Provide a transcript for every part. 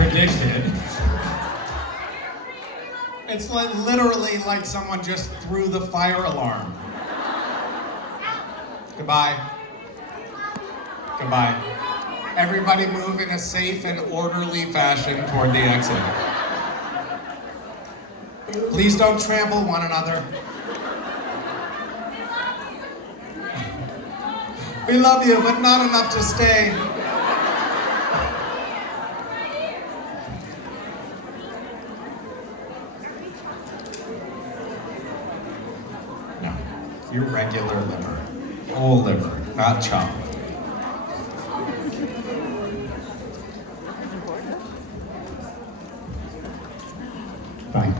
predicted. It's like literally like someone just threw the fire alarm. Goodbye. Goodbye. Everybody move in a safe and orderly fashion toward the exit. Please don't trample one another. We love you, but not enough to stay. No, you're regular liver. Whole liver, not chop. Bye.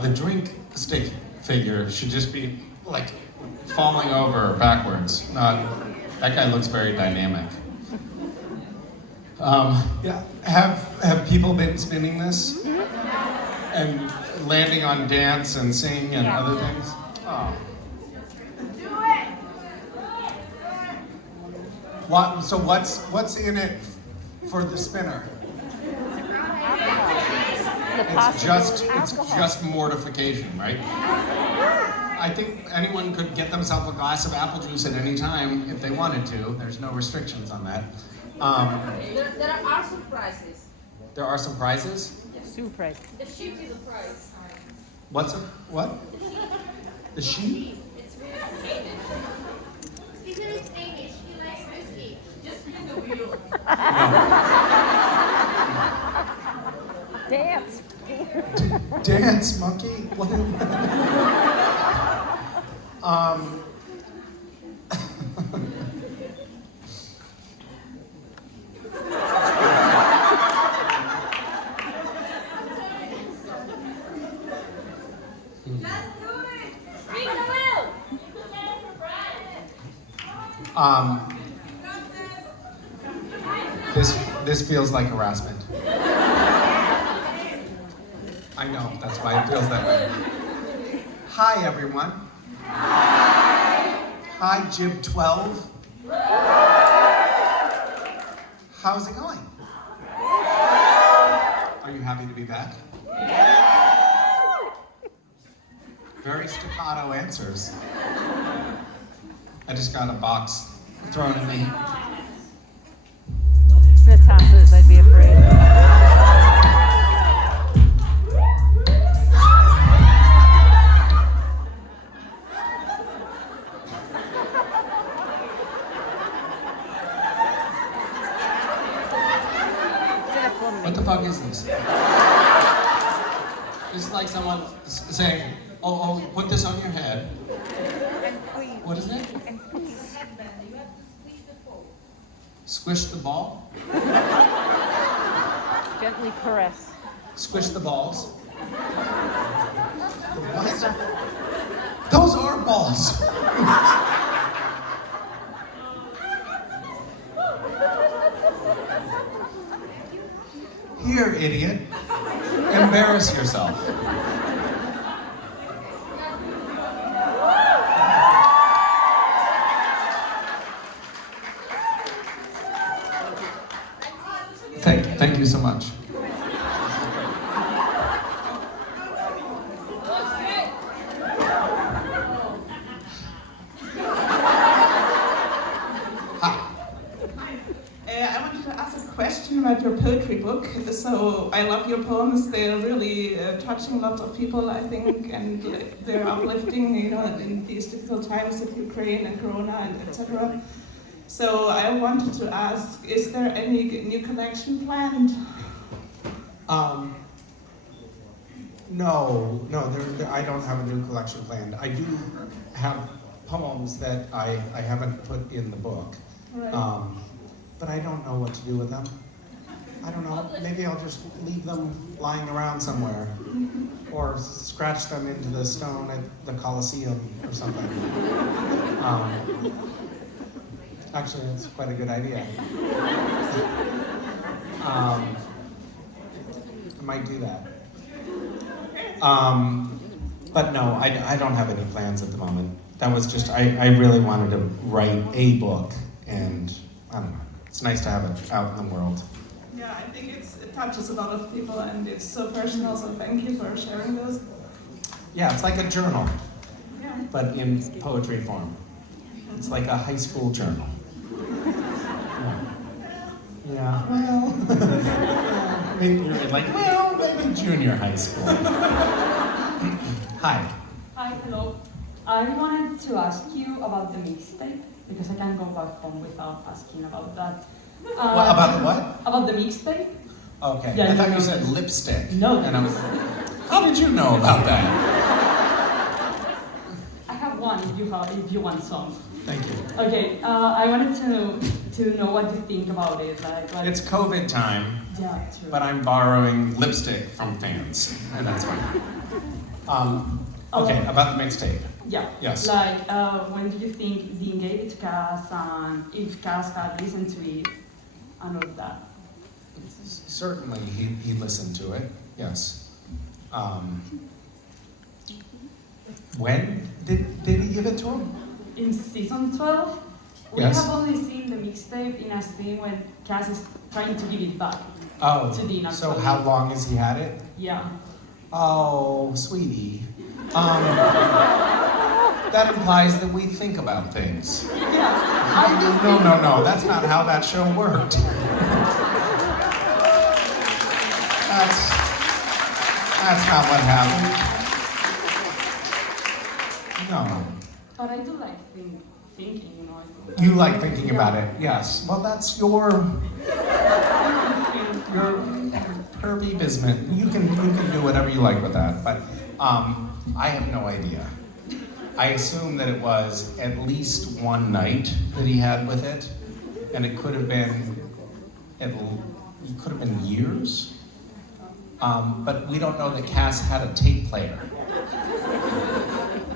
The drink stick figure should just be like falling over backwards. Not that guy looks very dynamic. Yeah, have people been spinning this and landing on dance and sing and other things? Oh. What? So what's in it for the spinner? It's just mortification, right? I think anyone could get themselves a glass of apple juice at any time if they wanted to. There's no restrictions on that. There are some prizes. There are some prizes? Yes. Super prize. The sheep is a prize. What's a what? The sheep? It's really Spanish. He's in Spanish. He likes whiskey. Just spin the wheel. Dance. Dance, monkey. This feels like harassment. I know, that's why it feels that way. Hi, everyone. Hi, JIB 12. How's it going? Are you happy to be back? Very staccato answers. I just got a box thrown at me. It's Natasha's, I'd be afraid. What the fuck is this? It's like someone saying, oh, put this on your head. What is it? Squish the ball? Gently caress. Squish the balls? What? Those are balls! Here, idiot. Embarrass yourself. Thank you so much. I wanted to ask a question about your poetry book. So I love your poems. They're really touching lots of people, I think, and they're uplifting, you know, in these difficult times of Ukraine and Corona and etc. So I wanted to ask, is there any new collection planned? No, I don't have a new collection planned. I do have poems that I haven't put in the book. Right. but I don't know what to do with them. I don't know, maybe I'll just leave them lying around somewhere. Or scratch them into the stone at the Colosseum or something. Actually, that's quite a good idea. I might do that. But no, I don't have any plans at the moment. That was just, I really wanted to write a book, and I don't know, it's nice to have it out in the world. Yeah, I think it touches a lot of people and it's so personal, so thank you for sharing those. Yeah, it's like a journal, Yeah. but in poetry form. It's like a high school journal. Yeah, well, maybe you're like, well, maybe junior high school. Hi. Hi, hello. I wanted to ask you about the mixtape, because I can't go back home without asking about that. What, about the what? About the mixtape. Okay, Yeah, I thought no, you said lipstick. No. And I was, how did you know about that? I have one if you want some. Thank you. Okay, I wanted to know what you think about it. Like It's COVID time, yeah, true. but I'm borrowing lipstick from fans, and that's fine. Okay, about the mixtape. Yeah. Yes. Like, when do you think Dean gave it to Cass, and if Cass had listened to it, and all of that? Certainly, he listened to it, yes. When did he give it to him? In season 12, we Yes. have only seen the mixtape in a scene when Cass is trying to give it back. Oh, To Dean, so actually. how long has he had it? Yeah. Oh, sweetie. That implies that we think about things. Yeah. No, that's not how that show worked. That's not what happened. No. But I do like thinking, you know. You like thinking about it, yes. Well, that's your pervy business. You can do whatever you like with that, but I have no idea. I assume that it was at least one night that he had with it, and it could have been years. But we don't know that Cass had a tape player.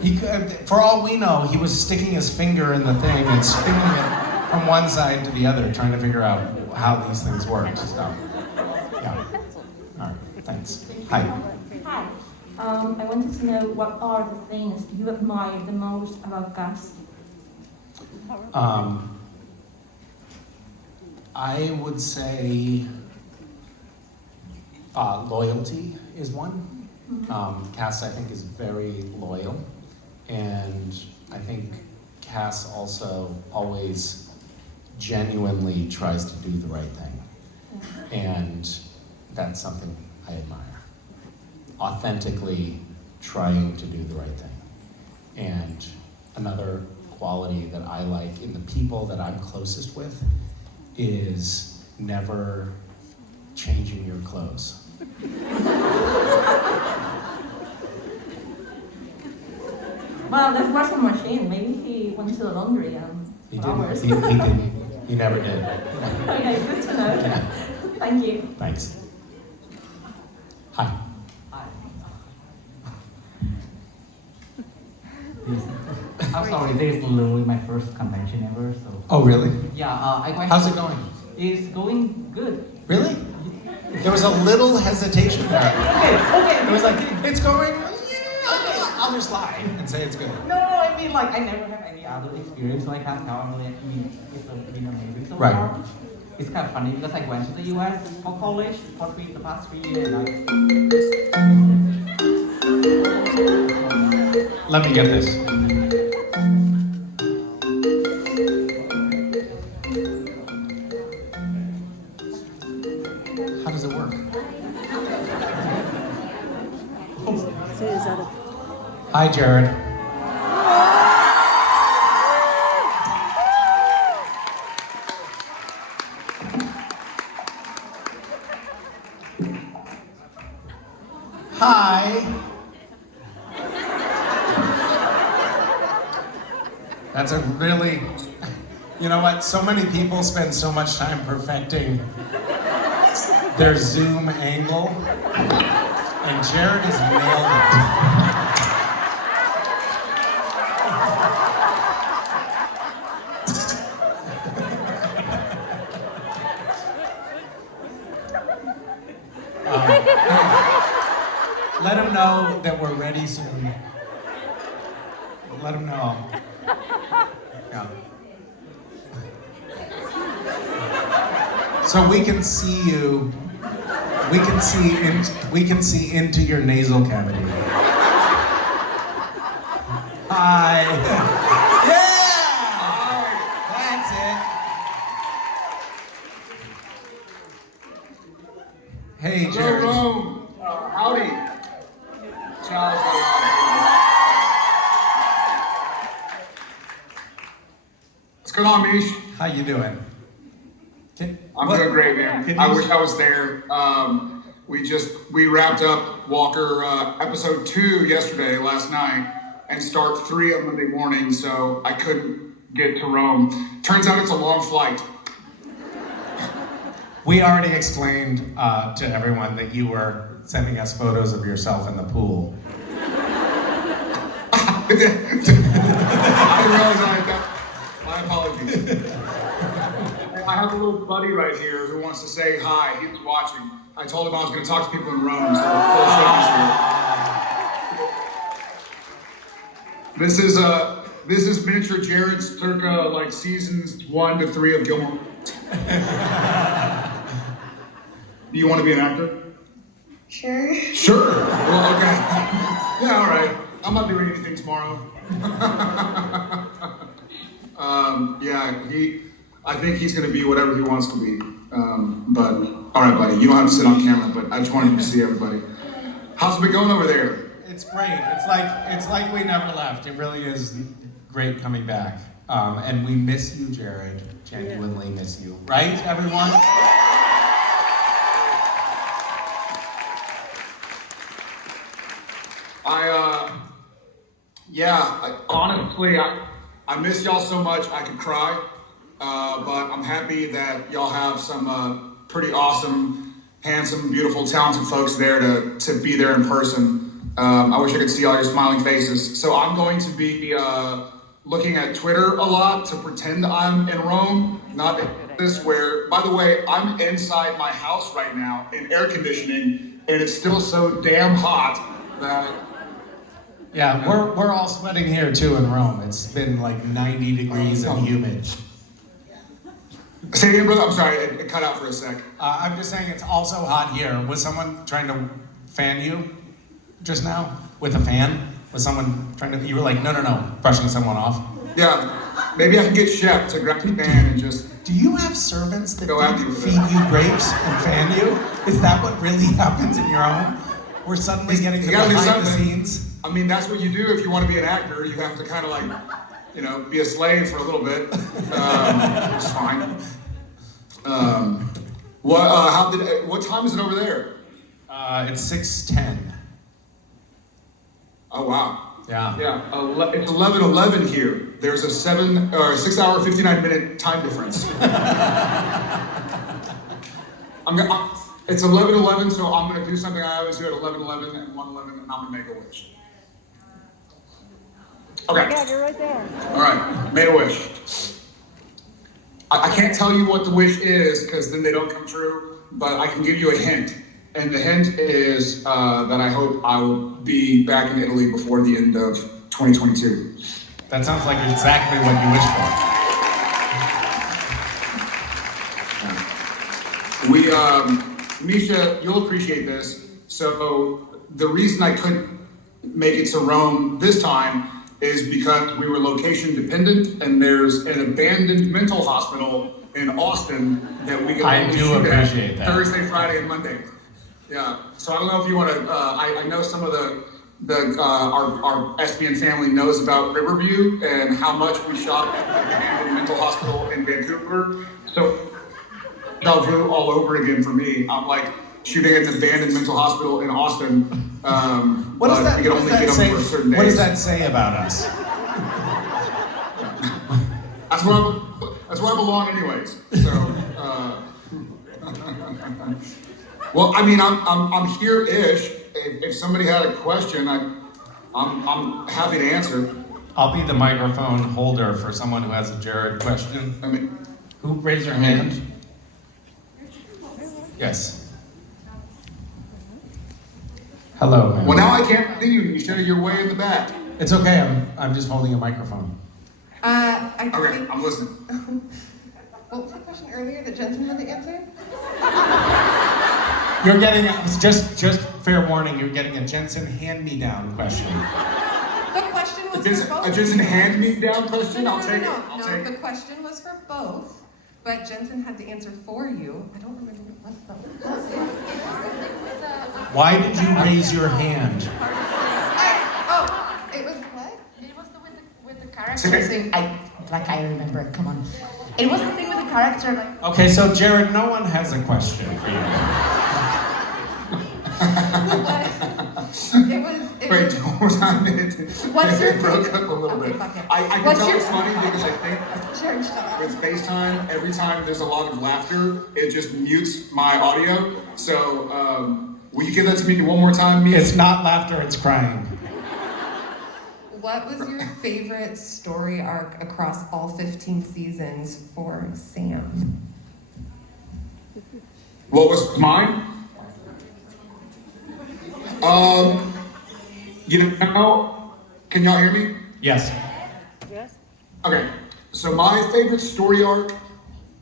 He could, for all we know, he was sticking his finger in the thing and spinning it from one side to the other, trying to figure out how these things worked. So, yeah. All right, thanks. Hi. Hi. I wanted to know what are the things you admire the most about Cass? I would say loyalty is one. Cass, I think, is very loyal, and I think Cass also always genuinely tries to do the right thing, and that's something I admire. Authentically trying to do the right thing. And another quality that I like in the people that I'm closest with is never changing your clothes. Well, there's washing machine. Maybe he went to the laundry He for hours. didn't. He didn't. He never did. Okay, good to know. Yeah. Thank you. Thanks. Hi. I'm sorry, this is literally my first convention ever, so. Oh, really? Yeah, I quite. How's it going? It's going good. Really? There was a little hesitation there. Okay. It was like, it's going, yeah, I'll just lie and say it's good. No, I mean, like, I never have any other experience like that. Now I'm really, it's been amazing so Right. far. It's kind of funny because I went to the US for college for the past 3 years, and Let me get this. How does it work? Hi, Jared. Hi. That's a really, You know what? So many people spend so much time perfecting their zoom angle, and Jared has nailed it. Let him know that we're ready soon. Let him know. Yeah. So we can see you. We can see into your nasal cavity. Hi. Yeah. That's it. Hey, Jared. Hello, howdy. Ciao. What's going on, Mish? How you doing? I'm doing great, man. I wish I was there. We wrapped up Walker episode 2 yesterday, last night, and start 3 on Monday morning, so I couldn't get to Rome. Turns out it's a long flight. We already explained to everyone that you were sending us photos of yourself in the pool. I didn't realize I had that. My apologies. I have a little buddy right here who wants to say hi. He was watching. I told him I was going to talk to people in Rome, so this is miniature Jared's circa like seasons 1 to 3 of Gilmore. Do you want to be an actor? Sure. Sure. Well, okay. Yeah, all right. I'm not doing anything tomorrow. I think he's going to be whatever he wants to be. But all right, buddy. You don't have to sit on camera, but I just wanted to see everybody. How's it been going over there? It's great. It's like we never left. It really is great coming back. And we miss you, Jared. Genuinely miss you. Right, everyone? Honestly, I miss y'all so much I could cry. But I'm happy that y'all have some pretty awesome, handsome, beautiful, talented folks there to be there in person. I wish I could see all your smiling faces. So I'm going to be looking at Twitter a lot to pretend I'm in Rome, not in this where, by the way, I'm inside my house right now in air conditioning, and it's still so damn hot that... Yeah, we're all sweating here too in Rome. It's been like 90 degrees and humid. Say again, brother. I'm sorry, it cut out for a sec. I'm just saying it's also hot here. Was someone trying to fan you just now with a fan? Was someone trying to? You were like, no, brushing someone off. Yeah, maybe I can get Shep to grab the fan and just. Do you have servants that Go after you with feed it. you grapes and fan you? Is that what really happens in your home? We're suddenly getting the You gotta do behind the something. scenes. I mean, that's what you do if you want to be an actor. You have to kind of like, be a slave for a little bit. It's fine. What time is it over there? It's 6:10. Oh wow. Yeah. Yeah. It's 11:11 here. There's a 6 hour 59-minute time difference. It's 11:11, so I'm gonna do something I always do at 11:11 and 1:11, and I'm gonna make a wish. Okay. Yeah, you're right there. All right, made a wish. I can't tell you what the wish is because then they don't come true, but I can give you a hint. And the hint is that I hope I will be back in Italy before the end of 2022. That sounds like exactly what you wish for. Misha, you'll appreciate this. So the reason I couldn't make it to Rome this time is because we were location dependent, and there's an abandoned mental hospital in Austin that we can only shoot appreciate at that. Thursday, Friday, and Monday. Yeah. So I don't know if you want to. I know some of our SBN family knows about Riverview and how much we shot at the abandoned mental hospital in Vancouver. So deja vu all over again for me. I'm like shooting at an abandoned mental hospital in Austin. What does that, we can only get them for certain days. What does that say about us? That's That's where I belong anyways. So, well, I mean, I'm here-ish. If somebody had a question, I'm happy to answer. I'll be the microphone holder for someone who has a Jared question. I mean, Who raised your hand? Yes. Hello, ma'am. well, now I can't see you, Misha. You're way in the back. It's okay, I'm just holding a microphone. Okay, I'm listening. What was the question earlier that Jensen had to answer? You're getting, just fair warning, you're getting a Jensen hand-me-down question. The question was for both. A Jensen hand-me-down question? No, I'll take it. I'll no, take the it. question was for both, but Jensen had to answer for you. I don't remember what was the. Why did you raise your hand? It was what? It was the with the character thing. I remember it. Come on. It was the thing with the character. Like, Okay, so Jared, no one has a question for you. Wait, one more time. What's your It broke favorite? up a little Okay, bit. fuck it. I can What's tell your- it's funny because I think Sure, shut up. with FaceTime, every time there's a lot of laughter, it just mutes my audio. So, will you give that to me one more time, Misha? It's not laughter, it's crying. What was your favorite story arc across all 15 seasons for Sam? What was mine? You know, can y'all hear me? Yes. Okay, so my favorite story arc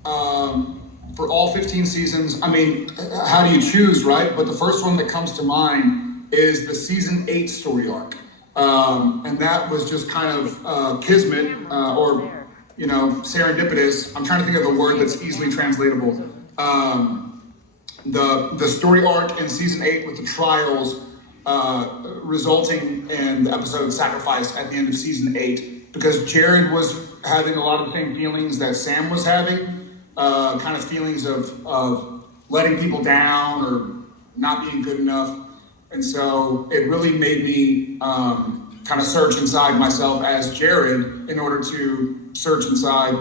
for all 15 seasons, I mean, how do you choose, right? But the first one that comes to mind is the season 8 story arc. And that was just kind of kismet, or, you know, serendipitous. I'm trying to think of the word that's easily translatable. The story arc in season 8 with the trials resulting in the episode Sacrifice at the end of season 8, because Jared was having a lot of the same feelings that Sam was having, kind of feelings of letting people down or not being good enough. And so it really made me kind of search inside myself as Jared in order to search inside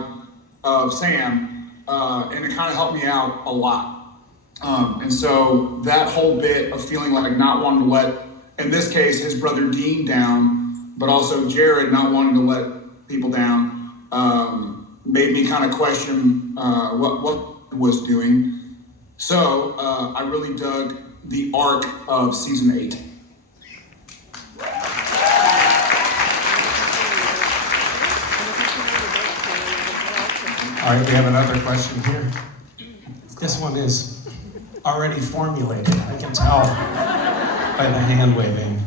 of Sam, and it kind of helped me out a lot. And so that whole bit of feeling like not wanting to let, in this case, his brother Dean down, but also Jared not wanting to let people down, made me kind of question what was doing. So I really dug the arc of season 8. All right, we have another question here. This one is already formulated, I can tell by the hand waving.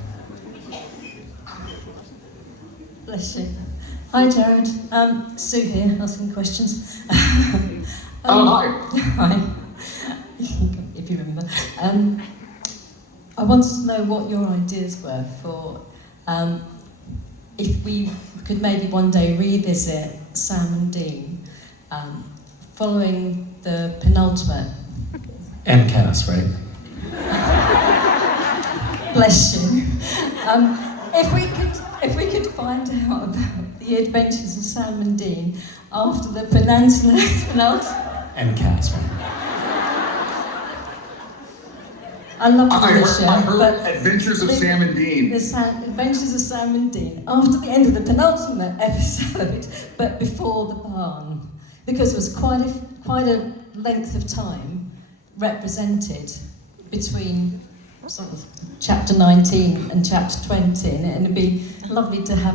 Bless you. Hi, Jared. Sue here, asking questions. Hi. Hi. If you remember. I wanted to know what your ideas were for if we could maybe one day revisit Sam and Dean following the penultimate. And Cass, right? Bless you. If we could find out about the adventures of Sam and Dean after the penultimate. And Cass, right? I love I the heard, show, I heard but Adventures of Sam and Dean. the Adventures of Sam and Dean after the end of the penultimate episode, but before the barn, because it was quite a length of time represented between sort of chapter 19 and chapter 20, and it'd be lovely to have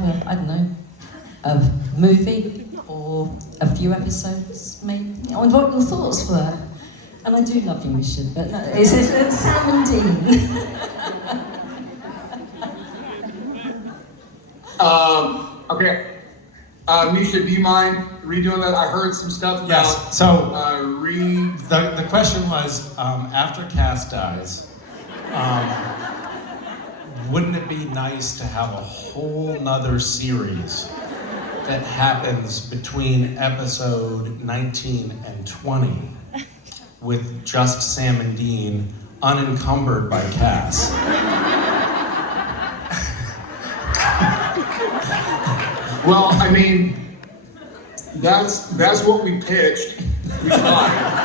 a movie or a few episodes, maybe. I wonder what your thoughts were. And I do love you, Misha, but no, it's Sam and Dean. Okay. Misha, do you mind redoing that? I heard some stuff about Yes, so the the question was, after Cass dies, wouldn't it be nice to have a whole nother series that happens between episode 19 and 20 with just Sam and Dean unencumbered by Cass? Well, I mean, That's what we pitched. We tried.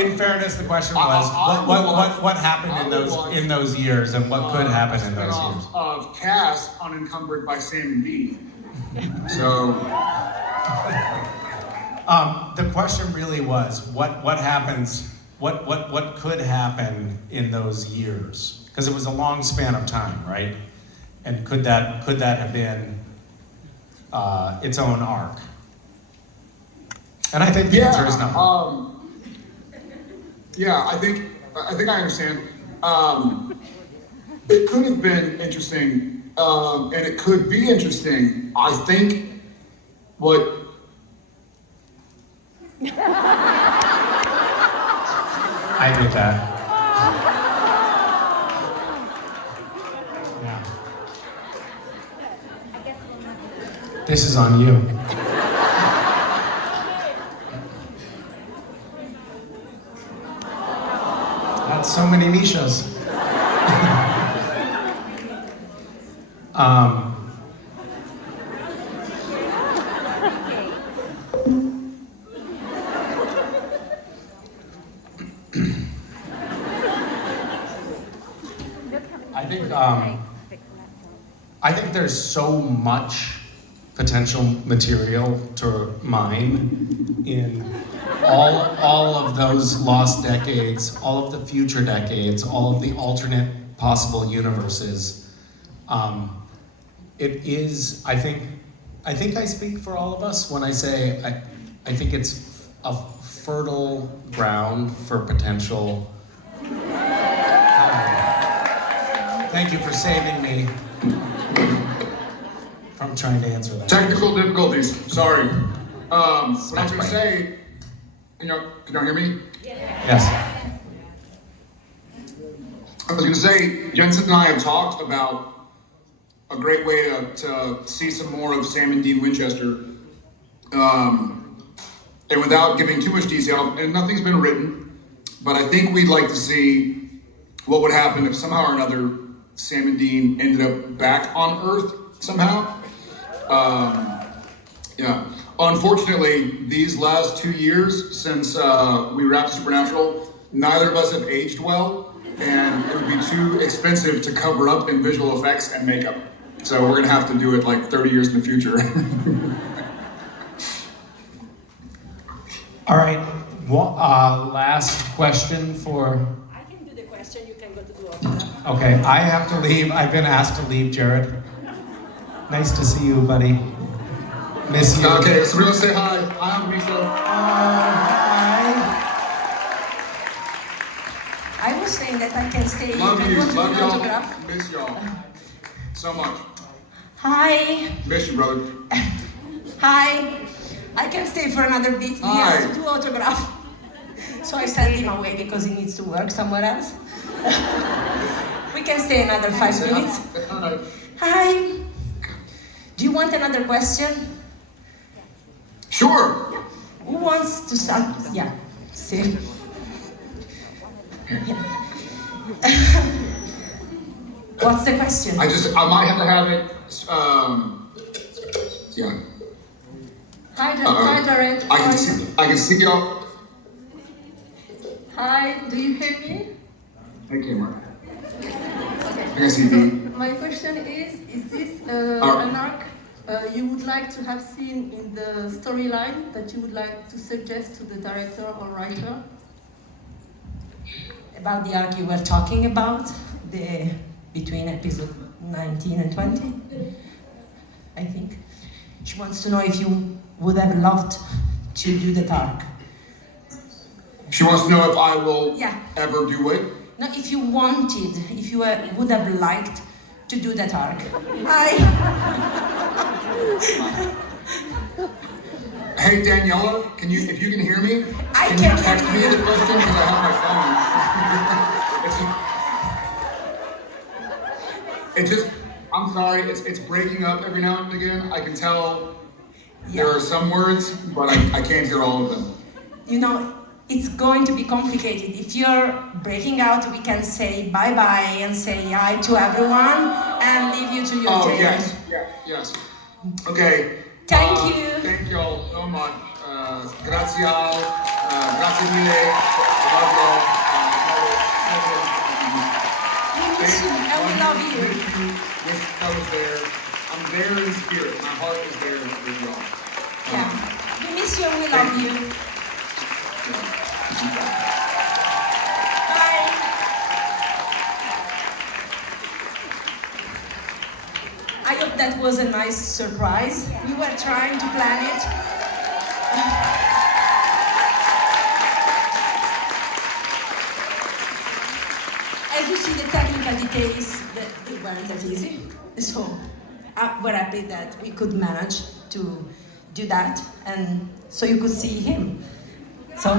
In fairness, the question was, what happened in those years, and what could happen in those years? Of Cass unencumbered by Sam and Dean. So. The question really was, what happens? What could happen in those years? Because it was a long span of time, right? And could that have been its own arc? And I think the answer is no. Yeah, I think I understand. It could have been interesting, and it could be interesting. I think what. I did that. Yeah. This is on you. That's so many Mishas. I think there's so much potential material to mine in all of those lost decades, all of the future decades, all of the alternate possible universes. It is, I think I speak for all of us when I say I think it's a fertile ground for potential. Thank you for saving me from trying to answer that. Technical difficulties. Sorry. What I was going to say, can y'all hear me? Yes. I was going to say, Jensen and I have talked about a great way to see some more of Sam and Dean Winchester. And without giving too much detail, and nothing's been written, but I think we'd like to see what would happen if somehow or another Sam and Dean ended up back on Earth somehow. Yeah. Unfortunately, these last 2 years since we wrapped Supernatural, neither of us have aged well, and it would be too expensive to cover up in visual effects and makeup. So we're gonna have to do it like 30 years in the future. All right. Last question for. I can do the question. You can go to the autograph. Okay, I have to leave. I've been asked to leave, Jared. Nice to see you, buddy. Miss you. Okay, so we're gonna say hi. Hi, I'm Misha. Hi. I was saying that I can stay. Love can you. go to Love the y'all. autograph. Miss y'all. So much. Hi. Miss you, brother. Hi. I can stay for another bit. He has to do autograph. So I sent him away because he needs to work somewhere else. We can stay another 5 minutes. Hi. Do you want another question? Sure. Who wants to start? Yeah. See. Yeah. What's the question? I might have to have it. Yeah. Hi, Jared. I can see y'all. Hi, do you hear me? Hey, camera. I can see you. My question is this an arc you would like to have seen in the storyline that you would like to suggest to the director or writer? About the arc you were talking about, between episode 19 and 20, I think. She wants to know if you would have loved to do that arc. She wants to know if I will ever do it. No, if you wanted, if you would have liked to do that arc. Hi. Hey Daniela, if you can hear me, can you text me the question because I have my phone. I'm sorry, it's breaking up every now and again. I can tell there are some words, but I can't hear all of them. You know, it's going to be complicated. If you're breaking out, we can say bye-bye and say hi to everyone and leave you to your day. Yes. Okay. Thank you. Thank you all so much. Grazie al, grazie mille. Love y'all. We miss you and we love you. Wish I was there. I'm there in spirit. My heart is there with y'all. Yeah. We miss you and we love you. Bye. I hope that was a nice surprise. We were trying to plan it. As you see, the technical details, they weren't that easy. So we're happy that we could manage to do that, and so you could see him. So.